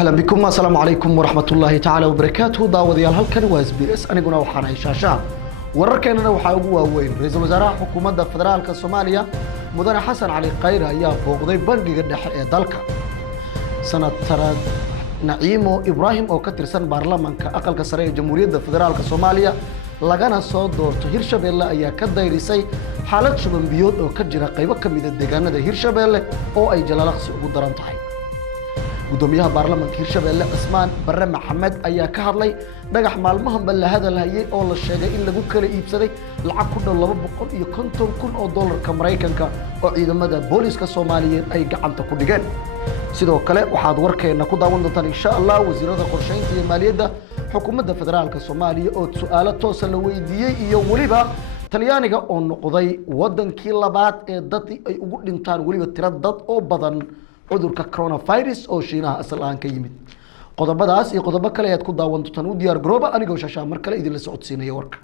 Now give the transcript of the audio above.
أهلا بكم السلام عليكم ورحمة الله تعالى وبركاته داوديال halkan waa SBS aniguna waxaan ay shaashaa wararkeenana waxa ugu waaweyn ra'iisul wasaaraha xukuumadda federaalka Soomaaliya mudane Xasan Cali Khayre ayaa booqday bangiga dhexe ee dalka senator Naciimo Ibrahim oo ka tirsan baarlamaanka aqalka sare ee Jamhuuriyadda Federaalka Soomaaliya lagana soo doorto Hirshabeelle ayaa ka dayrisay xaalad shuban biyood oo ka jira qaybo ka mid ah deegaanada Hirshabeelle oo ay jalaalaqsi ugu daran tahay gudoomiyaha baarlamaanka Hirshabeelle Cismaan Barre Maxamed ayaa ka hadlay dhagax maalmahan la hadalhayay oo la sheegay in lagu kala iibsaday lacag ku dhow 250,000 oo dollarka Mareykanka oo ciidamada booliska Soomaaliyeed ay gacanta ku dhigeen sidoo kale waxaad warkeena ku daawan doontaan insha Allah wasiirada qorsheynta iyo maaliyadda xukuumadda federaalka Soomaaliya oo su'aalo toos ah la weydiiyay iyo waliba Talyaaniga oo noqday wadankii labaad ee dadii ay ugu dhintaan waliba tiro dad oo badan cudurka coronavirus oo Shiinaha asal ahaan ka yimid qodobadaas iyo qodobo kale aad ku daawan doontaan u diyaar garooba anigoo shaashaa mar kale idin la socodsiinaya warka